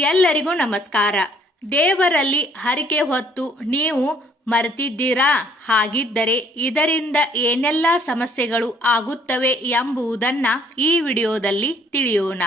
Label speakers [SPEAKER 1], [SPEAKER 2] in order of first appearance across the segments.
[SPEAKER 1] ಎಲ್ಲರಿಗೂ ನಮಸ್ಕಾರ. ದೇವರಲ್ಲಿ ಹರಿಕೆ ಹೊತ್ತು ನೀವು ಮರೆತಿದ್ದೀರಾ? ಹಾಗಿದ್ದರೆ ಇದರಿಂದ ಏನೆಲ್ಲ ಸಮಸ್ಯೆಗಳು ಆಗುತ್ತವೆ ಎಂಬುದನ್ನ ಈ ವಿಡಿಯೋದಲ್ಲಿ ತಿಳಿಯೋಣ.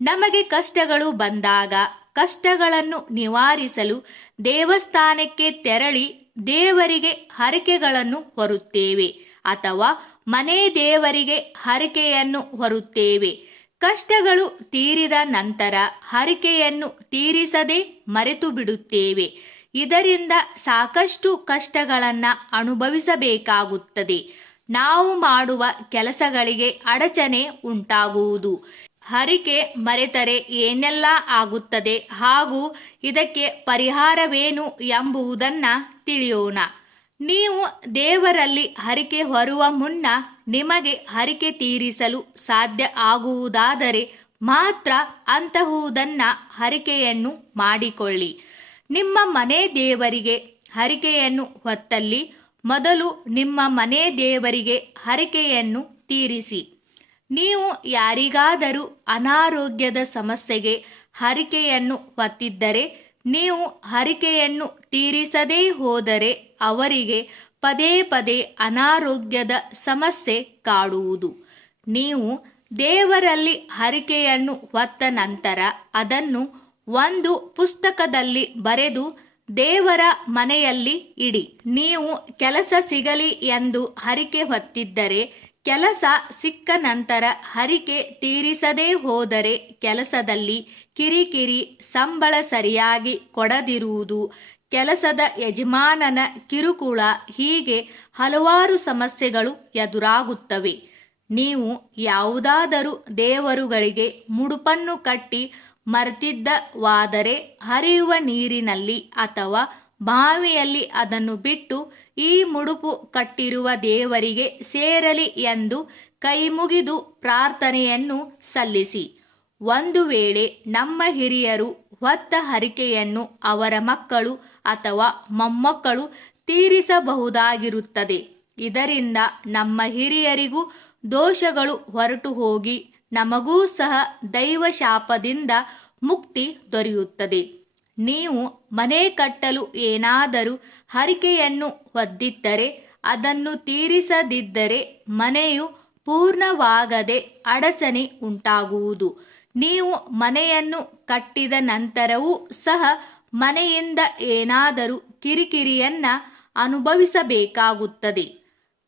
[SPEAKER 1] ನಮಗೆ ಕಷ್ಟಗಳು ಬಂದಾಗ ಕಷ್ಟಗಳನ್ನು ನಿವಾರಿಸಲು ದೇವಸ್ಥಾನಕ್ಕೆ ತೆರಳಿ ದೇವರಿಗೆ ಹರಕೆಗಳನ್ನು ಹೊರುತ್ತೇವೆ ಅಥವಾ ಮನೆ ದೇವರಿಗೆ ಹರಕೆಯನ್ನು ಹೊರುತ್ತೇವೆ. ಕಷ್ಟಗಳು ತೀರಿದ ನಂತರ ಹರಿಕೆಯನ್ನು ತೀರಿಸದೆ ಮರೆತು ಬಿಡುತ್ತೇವೆ. ಇದರಿಂದ ಸಾಕಷ್ಟು ಕಷ್ಟಗಳನ್ನು ಅನುಭವಿಸಬೇಕಾಗುತ್ತದೆ. ನಾವು ಮಾಡುವ ಕೆಲಸಗಳಿಗೆ ಅಡಚಣೆ ಉಂಟಾಗುವುದು. ಹರಿಕೆ ಮರೆತರೆ ಏನೆಲ್ಲ ಆಗುತ್ತದೆ ಹಾಗೂ ಇದಕ್ಕೆ ಪರಿಹಾರವೇನು ಎಂಬುವುದನ್ನು ತಿಳಿಯೋಣ. ನೀವು ದೇವರಲ್ಲಿ ಹರಿಕೆ ಹೊರುವ ಮುನ್ನ ನಿಮಗೆ ಹರಿಕೆ ತೀರಿಸಲು ಸಾಧ್ಯ ಆಗುವುದಾದರೆ ಮಾತ್ರ ಅಂತಹುದನ್ನ ಹರಿಕೆಯನ್ನು ಮಾಡಿಕೊಳ್ಳಿ. ನಿಮ್ಮ ಮನೆ ದೇವರಿಗೆ ಹರಿಕೆಯನ್ನು ಹೊತ್ತಲ್ಲಿ ಮೊದಲು ನಿಮ್ಮ ಮನೆ ದೇವರಿಗೆ ಹರಿಕೆಯನ್ನು ತೀರಿಸಿ. ನೀವು ಯಾರಿಗಾದರೂ ಅನಾರೋಗ್ಯದ ಸಮಸ್ಯೆಗೆ ಹರಿಕೆಯನ್ನು ಹೊತ್ತಿದ್ದರೆ ನೀವು ಹರಿಕೆಯನ್ನು ತೀರಿಸದೇ ಹೋದರೆ ಅವರಿಗೆ ಪದೇ ಪದೇ ಅನಾರೋಗ್ಯದ ಸಮಸ್ಯೆ ಕಾಡುವುದು. ನೀವು ದೇವರಲ್ಲಿ ಹರಿಕೆಯನ್ನು ಹೊತ್ತ ನಂತರ ಅದನ್ನು ಒಂದು ಪುಸ್ತಕದಲ್ಲಿ ಬರೆದು ದೇವರ ಮನೆಯಲ್ಲಿ ಇಡಿ. ನೀವು ಕೆಲಸ ಸಿಗಲಿ ಎಂದು ಹರಿಕೆ ಹೊತ್ತಿದ್ದರೆ ಕೆಲಸ ಸಿಕ್ಕ ನಂತರ ಹರಿಕೆ ತೀರಿಸದೇ ಹೋದರೆ ಕೆಲಸದಲ್ಲಿ ಕಿರಿಕಿರಿ ಸಂಬಳ ಸರಿಯಾಗಿ ಕೊಡದಿರುವುದು. ಕೆಲಸದ ಯಜಮಾನನ ಕಿರುಕುಳ ಹೀಗೆ ಹಲವಾರು ಸಮಸ್ಯೆಗಳು ಎದುರಾಗುತ್ತವೆ. ನೀವು ಯಾವುದಾದರೂ ದೇವರುಗಳಿಗೆ ಮುಡುಪನ್ನು ಕಟ್ಟಿ ಮರ್ತಿದ್ದವಾದರೆ ಹರಿಯುವ ನೀರಿನಲ್ಲಿ ಅಥವಾ ಬಾವಿಯಲ್ಲಿ ಅದನ್ನು ಬಿಟ್ಟು ಈ ಮುಡುಪು ಕಟ್ಟಿರುವ ದೇವರಿಗೆ ಸೇರಲಿ ಎಂದು ಕೈಮುಗಿದು ಪ್ರಾರ್ಥನೆಯನ್ನು ಸಲ್ಲಿಸಿ. ಒಂದು ವೇಳೆ ನಮ್ಮ ಹಿರಿಯರು ಹೊತ್ತ ಹರಿಕೆಯನ್ನು ಅವರ ಮಕ್ಕಳು ಅಥವಾ ಮೊಮ್ಮಕ್ಕಳು ತೀರಿಸಬಹುದಾಗಿರುತ್ತದೆ. ಇದರಿಂದ ನಮ್ಮ ಹಿರಿಯರಿಗೂ ದೋಷಗಳು ಹೊರಟು ಹೋಗಿ ನಮಗೂ ಸಹ ದೈವ ಶಾಪದಿಂದ ಮುಕ್ತಿ ದೊರೆಯುತ್ತದೆ. ನೀವು ಮನೆ ಕಟ್ಟಲು ಏನಾದರೂ ಹರಿಕೆಯನ್ನು ಹೊದ್ದಿದ್ದರೆ ಅದನ್ನು ತೀರಿಸದಿದ್ದರೆ ಮನೆಯು ಪೂರ್ಣವಾಗದೆ ಅಡಚಣೆ ಉಂಟಾಗುವುದು. ನೀವು ಮನೆಯನ್ನು ಕಟ್ಟಿದ ನಂತರವೂ ಸಹ ಮನೆಯಿಂದ ಏನಾದರೂ ಕಿರಿಕಿರಿಯನ್ನ ಅನುಭವಿಸಬೇಕಾಗುತ್ತದೆ.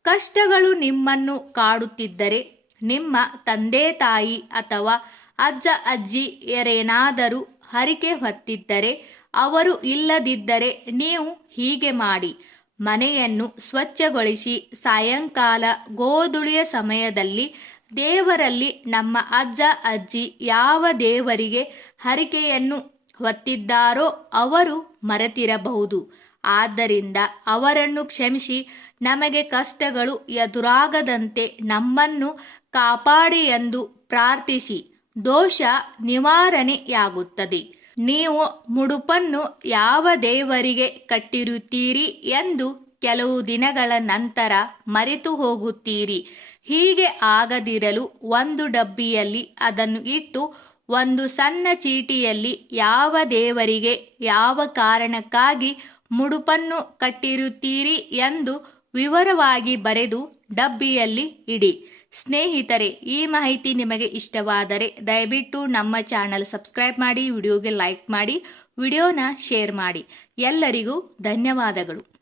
[SPEAKER 1] ಕಷ್ಟಗಳು ನಿಮ್ಮನ್ನು ಕಾಡುತ್ತಿದ್ದರೆ ನಿಮ್ಮ ತಂದೆ ತಾಯಿ ಅಥವಾ ಅಜ್ಜ ಅಜ್ಜಿಯರೇನಾದರೂ ಹರಿಕೆ ಹೊತ್ತಿದ್ದರೆ, ಅವರು ಇಲ್ಲದಿದ್ದರೆ ನೀವು ಹೀಗೆ ಮಾಡಿ. ಮನೆಯನ್ನು ಸ್ವಚ್ಛಗೊಳಿಸಿ, ಸಾಯಂಕಾಲ ಗೋದುಳಿಯ ಸಮಯದಲ್ಲಿ ದೇವರಲ್ಲಿ ನಮ್ಮ ಅಜ್ಜ, ಅಜ್ಜಿ ಯಾವ ದೇವರಿಗೆ ಹರಿಕೆಯನ್ನು ಹೊತ್ತಿದ್ದಾರೋ ಅವರು ಮರೆತಿರಬಹುದು. ಆದ್ದರಿಂದ ಅವರನ್ನು ಕ್ಷಮಿಸಿ, ನಮಗೆ ಕಷ್ಟಗಳು ಎದುರಾಗದಂತೆ ನಮ್ಮನ್ನು ಕಾಪಾಡಿ ಎಂದು ಪ್ರಾರ್ಥಿಸಿ. ದೋಷ ನಿವಾರಣೆಯಾಗುತ್ತದೆ. ನೀವು ಮುಡುಪನ್ನು ಯಾವ ದೇವರಿಗೆ ಕಟ್ಟಿರುತ್ತೀರಿ ಎಂದು ಕೆಲವು ದಿನಗಳ ನಂತರ ಮರೆತು ಹೋಗುತ್ತೀರಿ. ಹೀಗೆ ಆಗದಿರಲು ಒಂದು ಡಬ್ಬಿಯಲ್ಲಿ ಅದನ್ನು ಇಟ್ಟು ಒಂದು ಸಣ್ಣ ಚೀಟಿಯಲ್ಲಿ ಯಾವ ದೇವರಿಗೆ ಯಾವ ಕಾರಣಕ್ಕಾಗಿ ಮುಡುಪನ್ನು ಕಟ್ಟಿರುತ್ತೀರಿ ಎಂದು ವಿವರವಾಗಿ ಬರೆದು ಡಬ್ಬಿಯಲ್ಲಿ ಇಡಿ. ಸ್ನೇಹಿತರೆ, ಈ ಮಾಹಿತಿ ನಿಮಗೆ ಇಷ್ಟವಾದರೆ ದಯವಿಟ್ಟು ನಮ್ಮ ಚಾನಲ್ ಸಬ್ಸ್ಕ್ರೈಬ್ ಮಾಡಿ, ವಿಡಿಯೋಗೆ ಲೈಕ್ ಮಾಡಿ, ವಿಡಿಯೋನ ಶೇರ್ ಮಾಡಿ. ಎಲ್ಲರಿಗೂ ಧನ್ಯವಾದಗಳು.